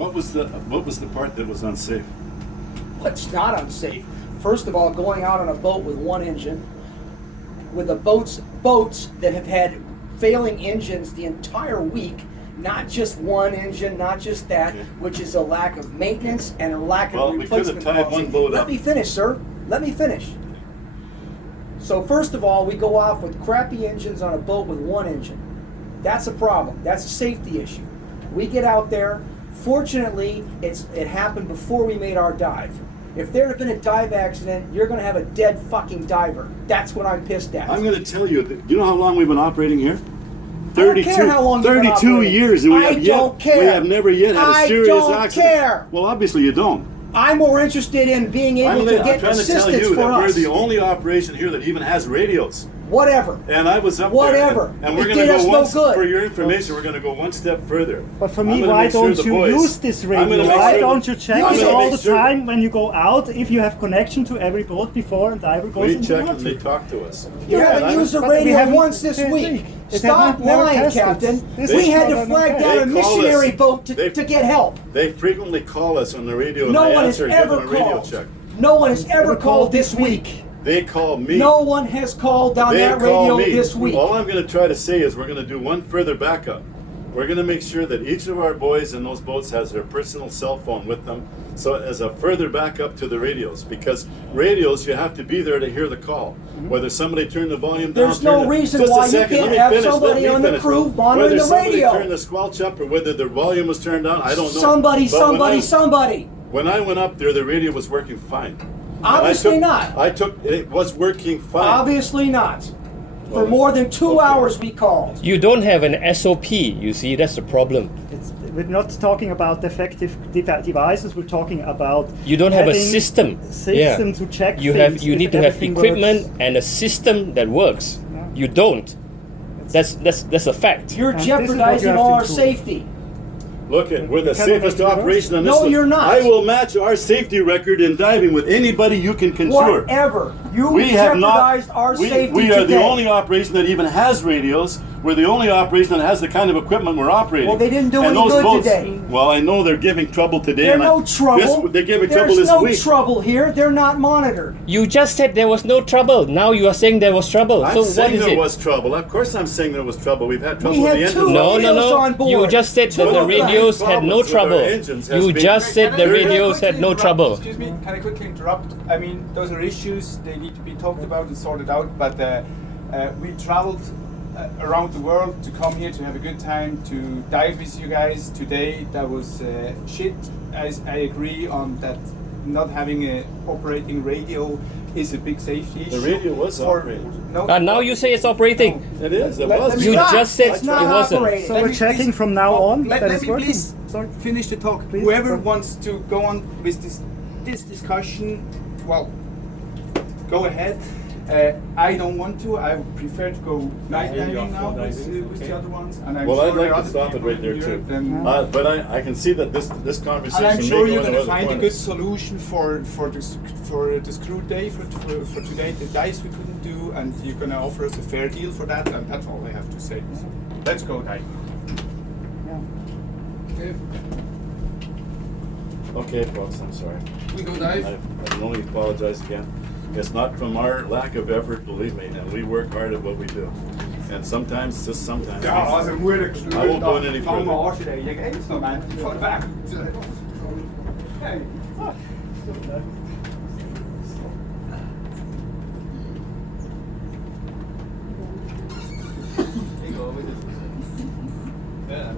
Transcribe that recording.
What was the part that was unsafe? What's not unsafe? First of all, going out on a boat with one engine, with the boats that have had failing engines the entire week, not just one engine, not just that, which is a lack of maintenance and a lack of replacement. Well, we could have tied one boat up. Let me finish, sir. Let me finish. So first of all, we go off with crappy engines on a boat with one engine. That's a problem. That's a safety issue. We get out there. Fortunately, it happened before we made our dive. If there had been a dive accident, you're going to have a dead fucking diver. That's what I'm pissed at. I'm going to tell you. You know how long we've been operating here? 32, I don't care how long you've been 32 operating. years, and I don't care. We have never yet had a serious accident. I don't care. Well, obviously you don't. I'm more interested in being able to get assistance for us. I'm trying to tell you that we're the only operation here that even has radios. Whatever. And I was up Whatever. there. And we're going to go one step, for your information, we're going to go one step further. But for me, why don't you use this radio? Why don't you check it all the time when you go out if you have connection to every boat before a diver goes into the water? We check and they talk to us. You haven't used the radio once this week. Stop lying, Captain. We had to flag down a missionary boat to get help. They frequently call us on the radio and No I one has answer and give ever them a radio called. check. No one has ever called this week. They call me. No one has called on that radio this week. All I'm going to try to say is we're going to do one further backup. We're going to make sure that each of our boys in those boats has their personal cell phone with them, so as a further backup to the radios. Because radios, you have to be there to hear the call. Whether somebody turned the volume down. There's no reason why you can't have somebody on the crew monitoring the radio. Whether somebody turned the squelch up or whether the volume was turned down, I don't know. Somebody. When I went up there, the radio was working fine. Obviously not. It was working fine. Obviously not. For more than 2 hours we called. You don't have an SOP, you see, that's the problem. We're not talking about defective devices, we're talking about you don't have a system. To check you things you need to have equipment works. And a system that works. No. You don't. That's a fact. You're jeopardizing all our safety. Look, we're the safest operation on this one. No, you're not. I will match our safety record in diving with anybody you can consure. Whatever. You jeopardized our safety We are today. the only operation that even has radios. We're the only operation that has the kind of equipment we're operating. Well, they didn't do any those good boats, today. Well, I know they're giving trouble today. There's no trouble. They're giving trouble this week. There's no trouble here. They're not monitored. You just said there was no trouble. Now you are saying there was trouble. I'm so saying what is there it? was trouble. Of course I'm saying there was trouble. We've had trouble We with had the engines. two No. radios on board. You just said that the radios had no trouble. You just said the radios had no trouble. Excuse me, can I quickly interrupt? I mean, those are issues, they need to be talked about and sorted out, but we traveled around the world to come here to have a good time, to dive with you guys. Today that was shit. I agree on that. Not having a operating radio is a big safety issue. The radio was operating. No, And now you say it's operating. It is. It was. You just said It's it not wasn't. operating. So we're checking from now on Let that me it's working. please finish the talk. Please, Whoever go. wants to go on with this discussion, well, go ahead. I don't want to. I would prefer to go night diving now with the other ones. And I'm Well, sure I'd there like are to other stop it people right there in too. Europe then- But I can see that this conversation. And I'm may sure go you're in going to other find a good corners. solution for the screw day for today, the dice we couldn't do, and you're going to offer us a fair deal for that, and that's all I have to say. So, let's go dive. Okay, folks, I'm sorry. We go dive. I can only apologize again. It's not from our lack of effort, believe me, and we work hard at what we do. And sometimes, just sometimes. Ja, also moeilijk. I won't go in any Van mijn further. oor today. Je kijkt zo, man. Van de back. Hey. Ik go with it. Yeah.